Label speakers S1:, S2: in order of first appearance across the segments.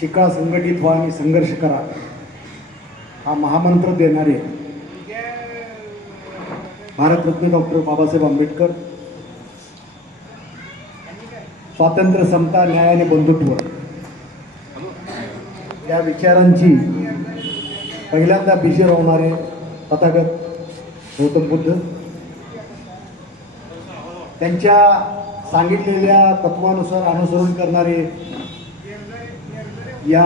S1: शिका संघटित व्हा आणि संघर्ष करा. हा महामंत्र देणारे भारतरत्न डॉक्टर बाबासाहेब आंबेडकर. स्वातंत्र्य समता न्याय आणि बंधुत्व. या विचारांची पहिल्यांदा बीजे रोवणारे तथागत गौतम बुद्ध. त्यांच्या सांगितलेल्या तत्वानुसार अनुसरण करणारे या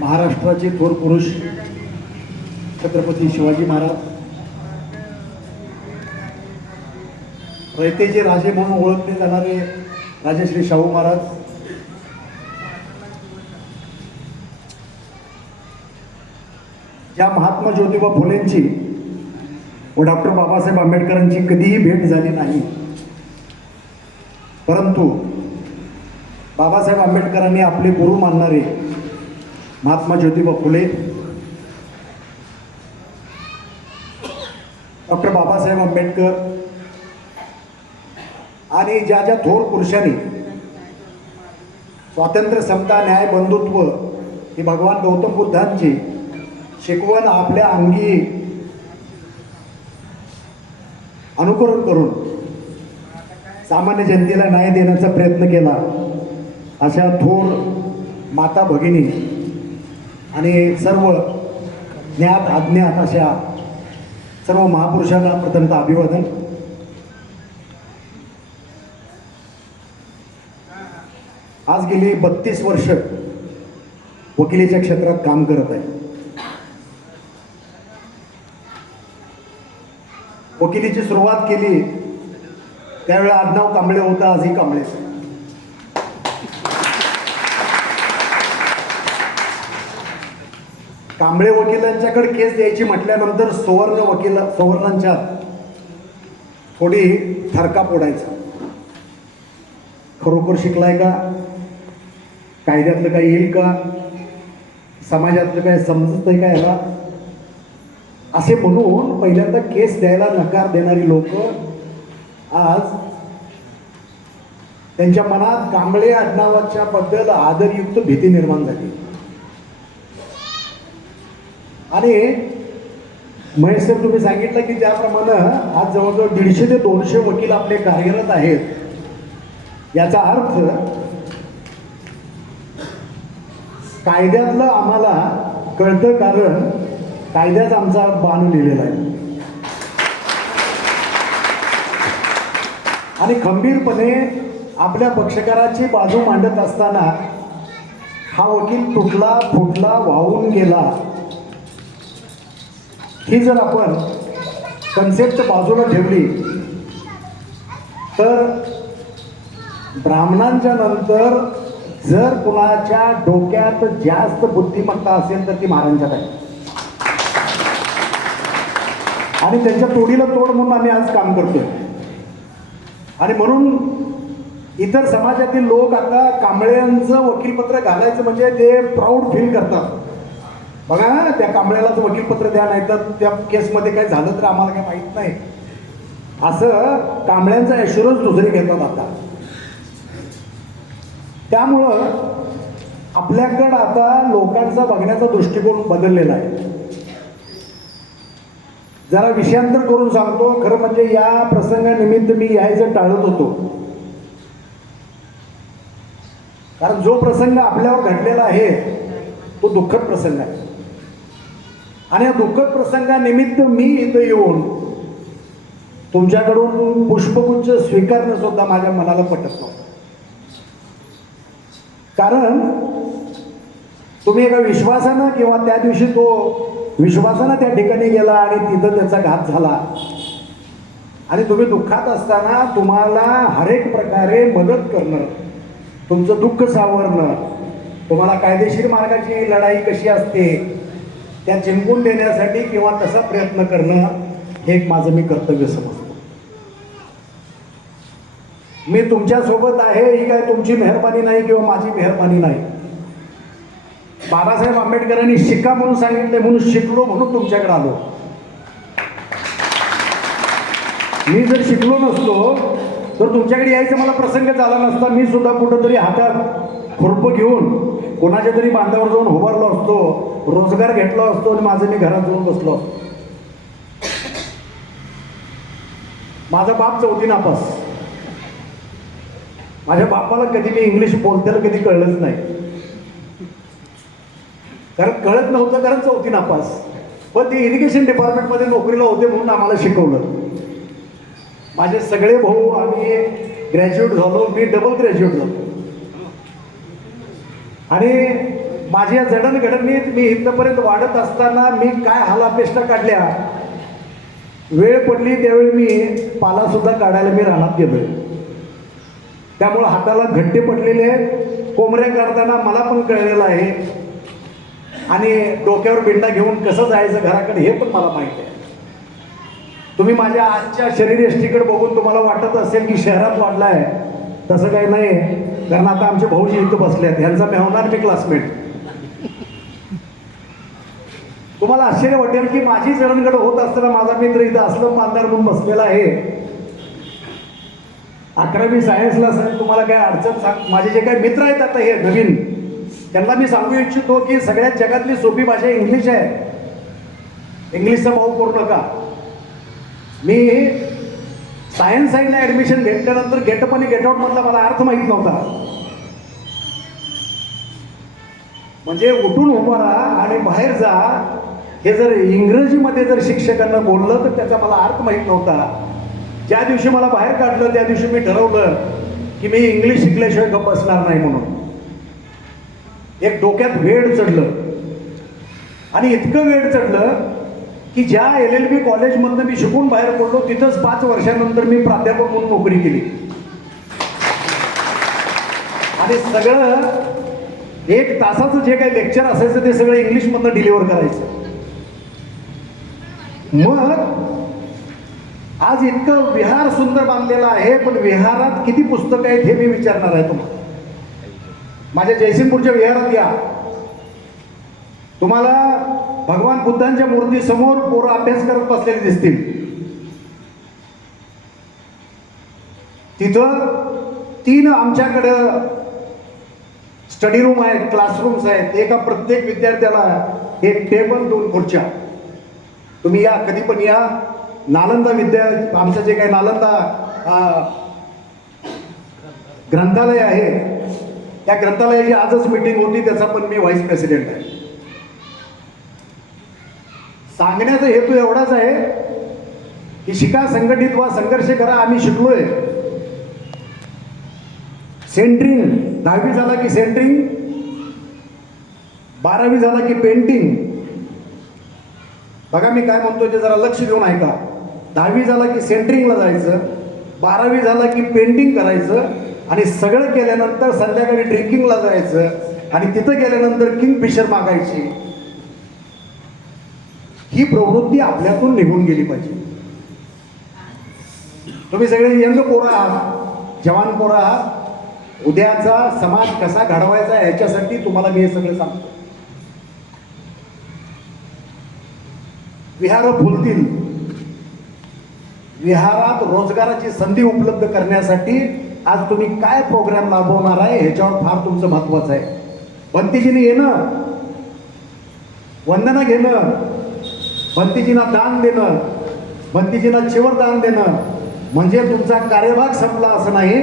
S1: महाराष्ट्राचे थोर पुरुष छत्रपती शिवाजी महाराज रयतेचे राजे म्हणून ओळखले जाणारे राजश्री शाहू महाराज या महात्मा ज्योतिबा फुलेंची व डॉक्टर बाबासाहेब आंबेडकरांची कधीही भेट झाली नाही परंतु बाबासाहेब आंबेडकरांनी आपले गुरु मानणारे महात्मा ज्योतिबा फुले डॉक्टर बाबासाहेब आंबेडकर आणि ज्या ज्या थोर पुरुषांनी स्वातंत्र्य समता न्याय बंधुत्व ही भगवान गौतम बुद्धांची शिकवण आपल्या अंगी अनुकरण करून सामान्य जनतेला न्याय देण्याचा प्रयत्न केला अशा थोर माता भगिनी आणि सर्व ज्ञात अज्ञात अशा सर्व महापुरुषांना प्रथमतः अभिवादन. आज गेली बत्तीस वर्ष वकिलीच्या क्षेत्रात काम करत आहे. वकिलीची सुरुवात केली त्यावेळेला आडनाव कांबळे होतं आजही कांबळेच. कांबळे वकिलांच्याकडे केस द्यायची म्हटल्यानंतर सुवर्ण वकील सुवर्णांच्या थोडी थरका पोडायचा खरोखर शिकलाय का? कायद्यातलं काही येईल का? समाजातलं काय समजत आहे का याला? असे म्हणून पहिल्यांदा केस द्यायला नकार देणारी लोक आज त्यांच्या मनात कांबळे आडनावाच्या बद्दल आदरयुक्त भीती निर्माण झाली. आणि महेश सर तुम्ही सांगितलं की ज्याप्रमाणे आज जवळजवळ दीडशे ते दोनशे वकील आपले कार्यरत आहेत. याचा अर्थ कायद्यातलं आम्हाला कळतं कारण कायद्याच आमचा बाण लिहिलेला आहे. आणि खंबीरपणे आपल्या पक्षकाराची बाजू मांडत असताना हा वकील तुटला फुटला वाहून गेला. ही जर आपण कन्सेप्ट बाजूला ठेवली तर ब्राह्मणांच्या नंतर जर कुणाच्या डोक्यात जास्त बुद्धिमत्ता असेल तर ती महाराजांच्यात आहे. आणि त्यांच्या तोडीला तोड म्हणून आम्ही आज काम करतोय. आणि म्हणून इतर समाजातील लोक आता कांबळ्यांचं वकीलपत्र घालायचं म्हणजे ते प्राऊड फील करतात. बघा त्या कांबळ्यालाच वकीलपत्र द्या नाही तर त्या केसमध्ये काय झालं तर आम्हाला काय माहीत नाही. असं कांबळ्यांचा ॲश्युरन्स दुसरे घेतात आता. त्यामुळं आपल्याकडं आता लोकांचा बघण्याचा दृष्टिकोन बदललेला आहे. जरा विषयांतर करून सांगतो खरं म्हणजे या प्रसंगानिमित्त मी यायचं टाळत होतो. कारण जो प्रसंग आपल्यावर घडलेला आहे तो दुःखद प्रसंग आहे. आणि या दुःखद प्रसंगानिमित्त मी इथं येऊन तुमच्याकडून पुष्पगुच्छ स्वीकारणं सुद्धा माझ्या मनाला पटत नव्हतं. कारण तुम्ही एका विश्वासानं किंवा त्या दिवशी तो विश्वासानं त्या ठिकाणी गेला आणि तिथं त्याचा घात झाला. आणि तुम्ही दुःखात असताना तुम्हाला हरेक प्रकारे मदत करणं तुमचं दुःख सावरणं तुम्हाला कायदेशीर मार्गाची लढाई कशी असते त्या जिंकून देण्यासाठी किंवा तसा प्रयत्न करणं हे एक माझं मी कर्तव्य समजतो. मी तुमच्यासोबत आहे ही काय तुमची मेहरबानी नाही किंवा माझी मेहरबानी नाही? बाबासाहेब आंबेडकरांनी शिका म्हणून सांगितले म्हणून शिकलो म्हणून तुमच्याकडे आलो. मी जर शिकलो नसतो तर तुमच्याकडे यायचं मला प्रसंग झाला नसता मी सुद्धा कुठंतरी हातात खुरपं घेऊन कोणाच्या तरी बांधावर जाऊन उभारलो असतो. रोजगार घेतला असतो आणि माझं मी घरात जाऊन बसलो असतो. माझा बाप चौथी नापास. माझ्या बापाला कधी मी इंग्लिश बोलताना कधी कळलंच नाही. कारण कळत नव्हतं कारण चौथी नापास. पण ते इरिगेशन डिपार्टमेंटमध्ये नोकरीला होते म्हणून आम्हाला शिकवलं. माझे सगळे भाऊ आम्ही ग्रॅज्युएट झालो मी डबल ग्रॅज्युएट झालो. आणि माझ्या जडणघडणीत मी इथपर्यंत वाढत असताना मी काय हालापेष्टा काढल्या? वेळ पडली त्यावेळी मी पालासुद्धा काढायला मी रानात गेलो त्यामुळं हाताला घट्टे पडलेले कोंबऱ्या कोंबड्या काढताना मला पण कळलेलं आहे. आणि डोक्यावर बिंडा घेऊन कसं जायचं घराकडे हे पण मला माहिती आहे. तुम्ही माझ्या आजच्या शरीरयष्टीकडे बघून तुम्हाला वाटत असेल की शहरात वाढला आहे तसं काही नाही. कारण आता आमचे भाऊजी इथं बसले आहेत ह्यांचा मी होणार मी क्लासमेट तुम्हाला आश्चर्य वाटेल की माझी चरणगड होत असताना माझा मित्र इथं असलं मानदार म्हणून बसलेला आहे. अकरावी सायन्सला सर तुम्हाला काय अडचण सांग माझे जे काही मित्र आहेत आता हे नवीन त्यांना मी सांगू इच्छितो की सगळ्यात जगातली सोपी भाषा इंग्लिश आहे. इंग्लिशचा भाऊ करू नका. मी सायन्स साईडला ॲडमिशन घेतल्यानंतर गेटअप आणि गेटआउटमधला मला अर्थ माहीत नव्हता. म्हणजे उठून उभा राहा आणि बाहेर जा. हे जर इंग्रजीमध्ये जर शिक्षकांना बोललं तर त्याचा मला अर्थ माहीत नव्हता. ज्या दिवशी मला बाहेर काढलं त्या दिवशी मी ठरवलं की मी इंग्लिश शिकल्याशिवाय गप्प बसणार नाही म्हणून. एक डोक्यात वेळ चढलं. आणि इतकं वेळ चढलं की ज्या एल एल बी कॉलेजमधनं मी शिकून बाहेर पडलो तिथंच पाच वर्षानंतर मी प्राध्यापक म्हणून नोकरी केली. आणि सगळं एक तासाचं जे काही लेक्चर असायचं ते सगळं इंग्लिशमधनं डिलिव्हर करायचं. मग आज इतकं विहार सुंदर बांधलेलं आहे पण विहारात किती पुस्तकं आहेत हे मी विचारणार आहे तुम्हाला. माझ्या जयसिंगपूरच्या विहारात या तुम्हाला भगवान बुद्धांच्या मूर्तीसमोर पोरं अभ्यास करत बसलेले दिसतील. तिथं तीन आमच्याकडं स्टडी रूम आहेत क्लासरूम्स आहेत एका प्रत्येक विद्यार्थ्याला एक टेबल दोन खुर्च्या. तुम्ही या कधी पण या. नालंदा विद्या आमचं जे काही नालंदा ग्रंथालय आहे त्या ग्रंथालयाची आजच मीटिंग होती त्याचा पण मी व्हाईस प्रेसिडेंट आहे. सांगण्याचा हेतू एवढाच आहे की शिका संघटित व्हा संघर्ष करा आम्ही शिकलोय. सेंट्रिंग दहावी झाला की सेंट्रिंग बारावी झाला की पेंटिंग बघा मी काय म्हणतोय ते जरा लक्ष देऊन ऐका. दहावी झाला की सेंट्रिंगला जायचं बारावी झाला की पेंटिंग करायचं आणि सगळं केल्यानंतर संध्याकाळी ड्रिंकिंगला जायचं आणि तिथं गेल्यानंतर किंग फिशर मागायची. ही प्रवृत्ती आपल्यातून निघून गेली पाहिजे. तुम्ही सगळे यंग पोरं आहात जवान पोरं आहात. उद्याचा समाज कसा घडवायचा याच्यासाठी तुम्हाला मी हे सगळं सांगतो. विहार फुलतील. विहारात रोजगाराची संधी उपलब्ध करण्यासाठी आज तुम्ही काय प्रोग्राम राबवणार आहे ह्याच्यावर फार तुमचं महत्वाचं आहे. बंतीजीने येणं वंदना घेणं भंतीजींना दान देणं भंतीजींना चिवर दान देणं म्हणजे तुमचा कार्यभाग संपला असं नाही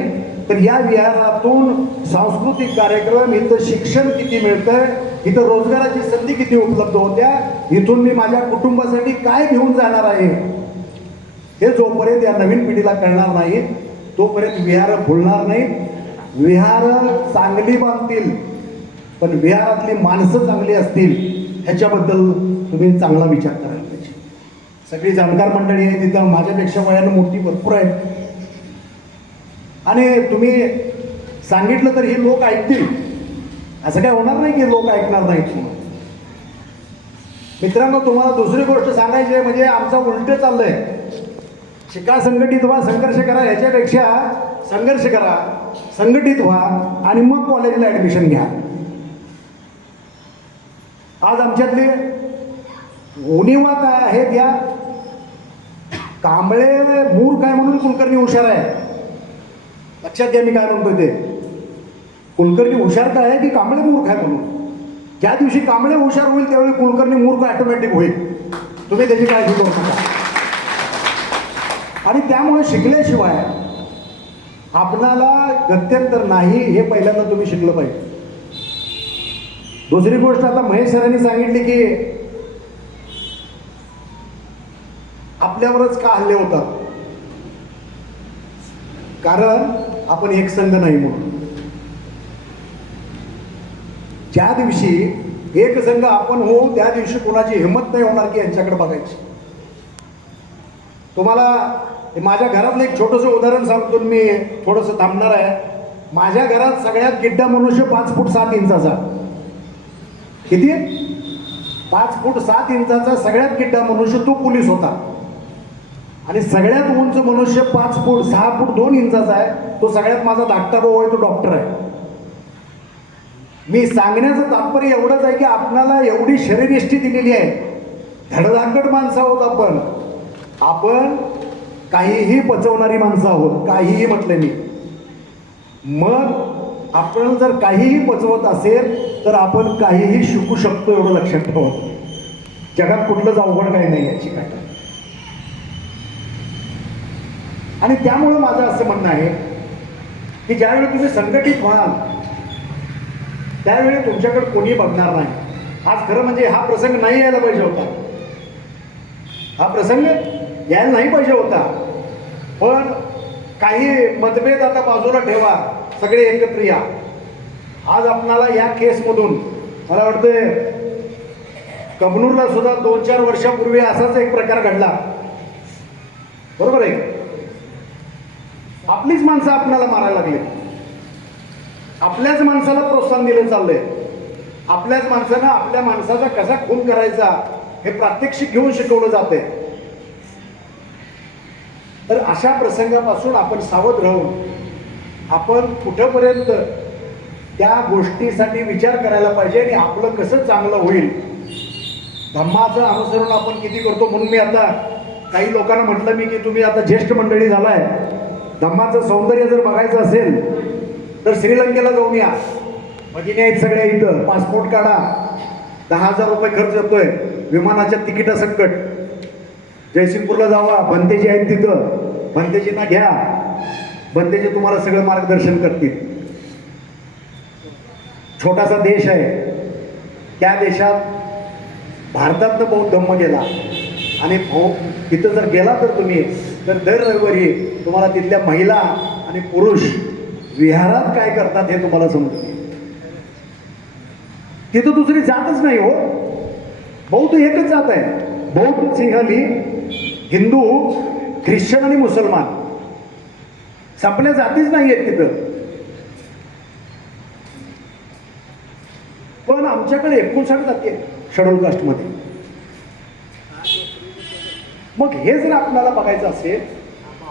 S1: तर या विहारातून सांस्कृतिक कार्यक्रम इथं शिक्षण किती मिळतंय इथं रोजगाराची संधी किती उपलब्ध होत्या? इथून मी माझ्या कुटुंबासाठी काय घेऊन जाणार आहे? हे जोपर्यंत या नवीन पिढीला कळणार नाही तोपर्यंत विहार फुलणार नाही विहार चांगली बांधतील पण विहारातली माणसं चांगली असतील ह्याच्याबद्दल तुम्ही चांगला विचार करायला पाहिजे. सगळी जाणकार मंडळी आहे तिथं माझ्यापेक्षा वयानं मोठी भरपूर आहे आणि तुम्ही सांगितलं तर हे लोक ऐकतील. असं काय होणार नाही की लोक ऐकणार नाहीत. म्हणून मित्रांनो तुम्हाला दुसरी गोष्ट सांगायची आहे म्हणजे आमचं उलट चाललंय. शिका संघटित व्हा संघर्ष करा याच्यापेक्षा संघर्ष करा संघटित व्हा आणि मग कॉलेजला ॲडमिशन घ्या. आज आमच्यातले उणिवा काय आहेत या? कांबळे मूर काय म्हणून कुलकर्णी हुशार आहे. लक्षात घ्या मी काय म्हणतोय ते. कुलकर्णी हुशार काय आहे की कांबळे मूर्ख आहे म्हणून? ज्या दिवशी कांबळे हुशार होईल त्यावेळी कुलकर्णी मूर्ख ऑटोमॅटिक होईल. तुम्ही त्याची काळजी करू नका. आणि त्यामुळे शिकल्याशिवाय आपणाला गत्यंतर नाही हे पहिल्यांदा तुम्ही शिकलं पाहिजे. दुसरी गोष्ट आता महेश सरांनी सांगितली की आपल्यावरच का हल्ले होतात? कारण आपण एक संघ नाही म्हणून. ज्या दिवशी एक संघ आपण होऊ त्या दिवशी कोणाची हिंमत नाही होणार की यांच्याकडे बघायची. तुम्हाला माझ्या घरातलं एक छोटंसं उदाहरण सांगतो मी थोडंसं थांबणार आहे. माझ्या घरात सगळ्यात गिड्डा मनुष्य पाच फूट सात इंचाचा. किती? पाच फूट सात इंचाचा सगळ्यात गिड्डा मनुष्य तो पोलीस होता. आणि सगळ्यात उंच मनुष्य पाच फूट सहा फूट दोन इंचाचा आहे. तो सगळ्यात माझा धाकटा भाऊ आहे तो डॉक्टर आहे. मी सांगण्याचं तात्पर्य एवढंच आहे की आपणाला एवढी शरीरयष्टी दिलेली आहे. धडधाकट माणसं आहोत आपण. आपण काहीही पचवणारी माणसं आहोत. काहीही म्हटलं मी मग आपण जर काहीही पचवत असेल तर आपण काहीही शिकू शकतो एवढं लक्षात ठेवा. जगात कुठलंच अवघड काही नाही याची काय. आणि त्यामुळं माझं असं म्हणणं आहे की ज्यावेळी तुम्ही संघटित व्हाल त्यावेळी तुमच्याकडे कोणी बघणार नाही. आज खरं म्हणजे हा प्रसंग नाही यायला पाहिजे होता. हा प्रसंग यायला नाही पाहिजे होता. पण काही मतभेद आता बाजूला ठेवा सगळे एकत्र या. आज आपणाला या केसमधून मला वाटतं कबनूरला सुद्धा दोन चार वर्षापूर्वी असाच एक प्रकार घडला. बरोबर आहे? आपलीच माणसं आपणाला मारायला लागली. आपल्याच माणसाला प्रोत्साहन दिलं चाललंय. आपल्याच माणसानं आपल्या माणसाचा कसा खून करायचा हे प्रात्यक्षिक घेऊन शिकवलं जाते तर अशा प्रसंगापासून आपण सावध राहून आपण कुठंपर्यंत त्या गोष्टीसाठी विचार करायला पाहिजे आणि आपलं कसं चांगलं होईल. धम्माचं अनुसरण आपण किती करतो म्हणून मी आता काही लोकांना म्हटलं मी की तुम्ही आता ज्येष्ठ मंडळी झालाय. धम्माचं सौंदर्य जर बघायचं असेल तर श्रीलंकेला जाऊन या. मदिने आहेत सगळ्या इथं. पासपोर्ट काढा. दहा हजार रुपये खर्च येतोय. विमानाच्या तिकिटासकट जयसिंगपूरला जावा. भंतेजी आहेत तिथं. भंतेजींना घ्या. भंतेजी तुम्हाला सगळं मार्गदर्शन करतील. छोटासा देश आहे. त्या देशात भारतातनं बौद्ध धम्म गेला. आणि भो तिथं जर गेला तर तुम्ही तर दर रविवारी तुम्हाला तिथल्या महिला आणि पुरुष विहारात काय करतात हे तुम्हाला समजत तिथं दुसरी जातच नाही हो. बौद्ध एकच जात आहे. बौद्ध सिंहली हिंदू ख्रिश्चन आणि मुसलमान. संपल्या जातीच नाही आहेत तिथं. पण आमच्याकडे एकोणसाठ जाती आहेत शेड्यूल कास्टमध्ये मग हे जर आपल्याला बघायचं असेल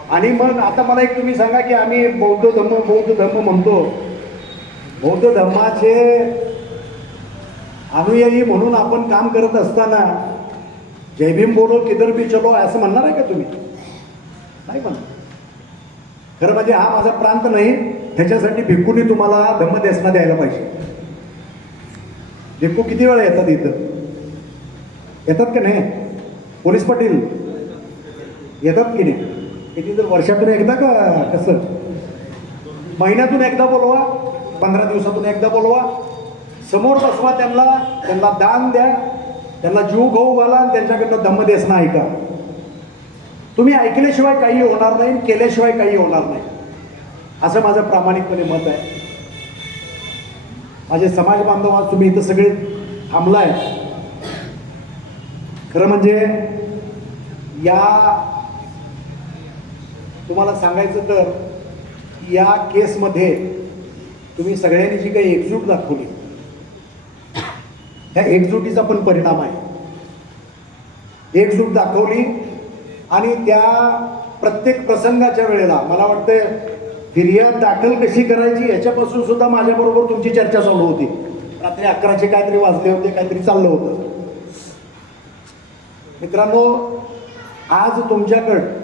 S1: आणि मग आता मला एक तुम्ही सांगा की आम्ही बौद्ध धम्म बौद्ध धम्म म्हणतो. बौद्ध धर्माचे अनुयायी म्हणून आपण काम करत असताना जय भीम बोलो किदर बी चलो असं म्हणणार आहे का तुम्ही? नाही म्हणा खरं म्हणजे हा माझा प्रांत नाही त्याच्यासाठी भिक्कूनी तुम्हाला धम्मदेसना द्यायला पाहिजे. भिक्कू किती वेळा येतात इथं? येतात का नाही? पोलीस पाटील? येतात की नाही? किती तर वर्षातून एकदा का कसं? महिन्यातून एकदा बोलवा पंधरा दिवसातून एकदा बोलवा. समोर बसवा त्यांना त्यांना दान द्या त्यांना जीव खाऊ घाला आणि त्यांच्याकडनं धम्मदेसना ऐका. तुम्ही ऐकल्याशिवाय काही होणार नाही केल्याशिवाय काही होणार नाही. असं माझं प्रामाणिकपणे मत आहे. माझे समाज बांधव आज तुम्ही इथं सगळे थांबलाय. खरं म्हणजे या तुम्हाला सांगायचं तर या केसमध्ये तुम्ही सगळ्यांनी जी काही एकजूट दाखवली ह्या एकजुटीचा पण परिणाम आहे. एकजूट दाखवली आणि त्या प्रत्येक प्रसंगाच्या वेळेला मला वाटतं फिर्याद दाखल कशी करायची याच्यापासून सुद्धा माझ्याबरोबर तुमची चर्चा चालू होती. रात्री अकराचे काहीतरी वाजले होते काहीतरी चाललं होतं. मित्रांनो आज तुमच्याकडं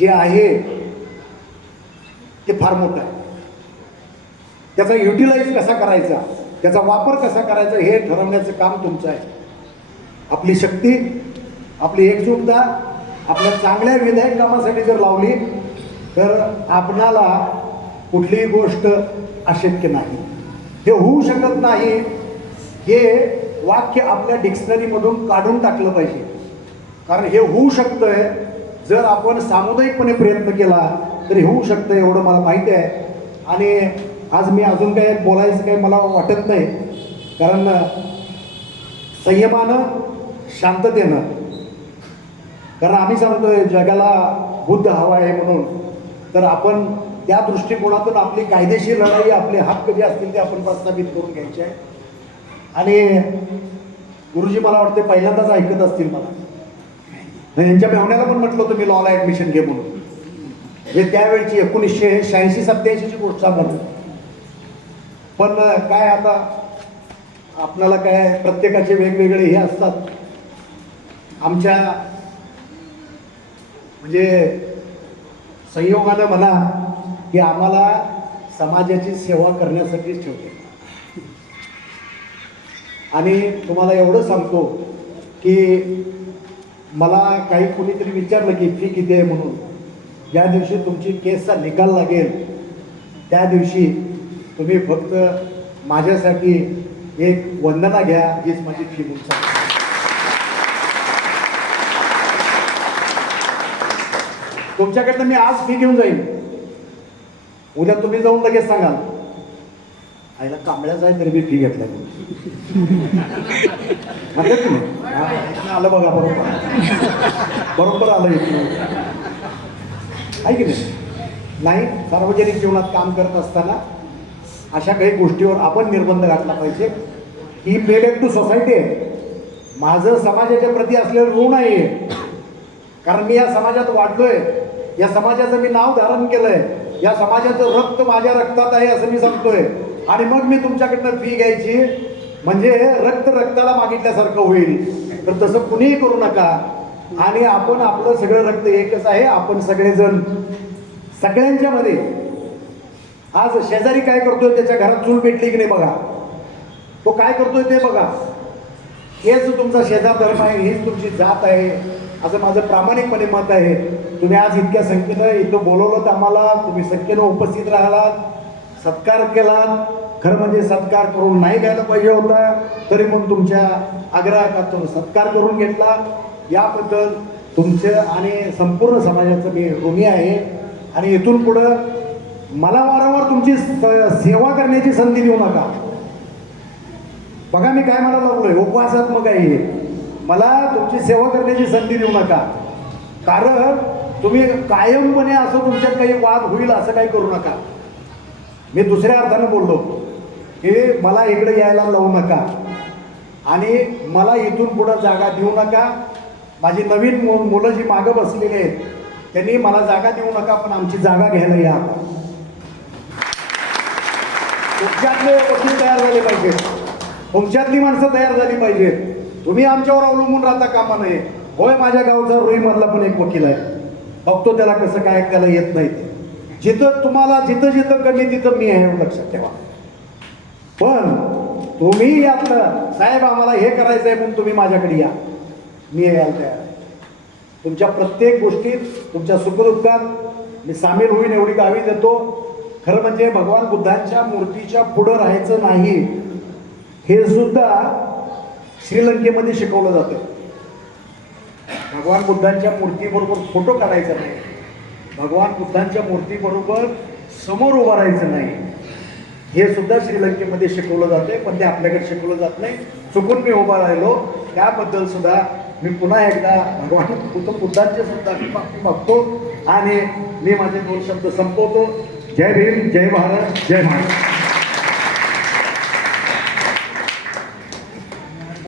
S1: जे आहे ते फार मोठं आहे. त्याचा युटिलाइज कसा करायचा? त्याचा वापर कसा करायचा? हे ठरवण्याचं काम तुमचं आहे. आपली शक्ती आपली एकजूटता आपल्या चांगल्या विधायक कामासाठी जर लावली तर आपणाला कुठलीही गोष्ट अशक्य नाही. हे होऊ शकत नाही हे वाक्य आपल्या डिक्शनरीमधून काढून टाकलं पाहिजे. कारण हे होऊ शकतं आहे जर आपण सामुदायिकपणे प्रयत्न केला तर होऊ शकतं एवढं मला माहिती आहे. आणि आज मी अजून काही बोलायचं काही मला वाटत नाही. कारण संयमानं शांततेनं. कारण आम्ही सांगतोय जगाला बुद्ध हवा आहे म्हणून. तर आपण त्या दृष्टिकोनातून आपली कायदेशीर लढाई आपले हक्क जे असतील ते आपण प्रस्थापित करून घ्यायचे आहे. आणि गुरुजी मला वाटते पहिल्यांदाच ऐकत असतील मला. यांच्या मेहण्याला पण म्हटलं होतं मी लॉला ॲडमिशन घे म्हणून. हे त्यावेळची एकोणीसशे शहाऐंशी सत्याऐंशीची गोष्ट म्हणून पण काय आता आपल्याला काय प्रत्येकाचे वेगवेगळे हे असतात. आमच्या म्हणजे संयोगानं म्हणा की आम्हाला समाजाची सेवा करण्यासाठीच ठेवते. आणि तुम्हाला एवढं सांगतो की मला काही कोणीतरी विचारलं की फी किती आहे म्हणून. ज्या दिवशी तुमची केसचा निकाल लागेल त्या दिवशी तुम्ही फक्त माझ्यासाठी एक वंदना घ्या हीच माझी फी म्हणून तुमच्याकडनं मी आज फी घेऊन जाईन. उद्या तुम्ही जाऊन लगेच सांगाल. आईला कांबळ्याचा आहे तरी मी फी घेतला म्हणतात तुम्ही आलं बघा बरोबर. बरोबर आलं इथनं. आहे की नाही? नाही सार्वजनिक जीवनात काम करत असताना अशा काही गोष्टीवर आपण निर्बंध घातला पाहिजे. ही पेड टू सोसायटी आहे. माझं समाजाच्या प्रती असलेलं ऋण आहे. कारण मी या समाजात वाढलोय. या समाजाचं मी नाव धारण केलंय. या समाजाचं रक्त माझ्या रक्तात आहे असं मी सांगतोय. आणि मग मी तुमच्याकडनं फी घ्यायची. म्हणजे रक्त रक्ताला मागितल्यासारखं होईल. तर तसं कुणीही करू नका. आणि आपण आपलं सगळं रक्त एकच आहे. आपण सगळेजण सगळ्यांच्या मध्ये. आज शेजारी काय करतोय त्याच्या घरात चूल पेटली की नाही बघा. तो काय करतोय ते बघा. हेच तुमचा शेजार धर्म आहे. हीच तुमची जात आहे. असं माझं प्रामाणिकपणे मत आहे. तुम्ही आज इतक्या संख्येनं इथं बोलवलं तर आम्हाला तुम्ही संख्येनं उपस्थित राहिलात. सत्कार केला. खरं म्हणजे सत्कार करून नाही घ्यायला पाहिजे होता तरी पण तुमच्या आग्रहाकातून सत्कार करून घेतला. याबद्दल तुमचं आणि संपूर्ण समाजाचं मी ऋणी आहे. आणि इथून पुढं मला वारंवार तुमची स- सेवा करण्याची संधी देऊ नका. बघा मी काय मला लागलोय उपवासात्मक आहे हे. मला तुमची सेवा करण्याची संधी देऊ नका. कारण तुम्ही कायमपणे असं तुमच्यात काही वाद होईल असं काही करू नका. मी दुसऱ्या अर्थानं बोललो की मला इकडे यायला लावू नका. आणि मला इथून पुढं जागा देऊ नका. माझी नवीन मु मुलं जी मागं बसलेली आहेत त्यांनी मला जागा देऊ नका पण आमची जागा घ्यायला या तुमच्यातले वकील तयार झाले पाहिजेत. तुमच्यातली माणसं तयार झाली पाहिजेत. तुम्ही आमच्यावर अवलंबून राहता कामा नये. होय माझ्या गावचा रुईमधला पण एक वकील आहे. बघतो त्याला कसं काय त्याला येत नाही. ते जिथं तुम्हाला जिथं जिथं कमी तिथं मी आहे लक्षात ठेवा. पण तुम्ही यातलं साहेब आम्हाला हे करायचं आहे म्हणून तुम्ही माझ्याकडे या. मी यायला तयार तुमच्या प्रत्येक गोष्टीत तुमच्या सुखदुःखात मी सामील होईन एवढी गावी देतो. खरं म्हणजे भगवान बुद्धांच्या मूर्तीच्या पुढं राहायचं नाही हे सुद्धा श्रीलंकेमध्ये शिकवलं जातं. भगवान बुद्धांच्या मूर्तीबरोबर फोटो काढायचा नाही. भगवान बुद्धांच्या मूर्तीबरोबर समोर उभं राहायचं नाही. हे सुद्धा श्रीलंकेमध्ये शिकवलं जाते पण ते आपल्याकडे शिकवलं जात नाही. चुकून मी उभा राहिलो. त्याबद्दल सुद्धा मी पुन्हा एकदा भगवान उत्तम बुद्धांचे सुद्धा मी माफी मागतो आणि मी माझे दोन शब्द संपवतो. जय भीम जय भारत जय महाराष्ट्र.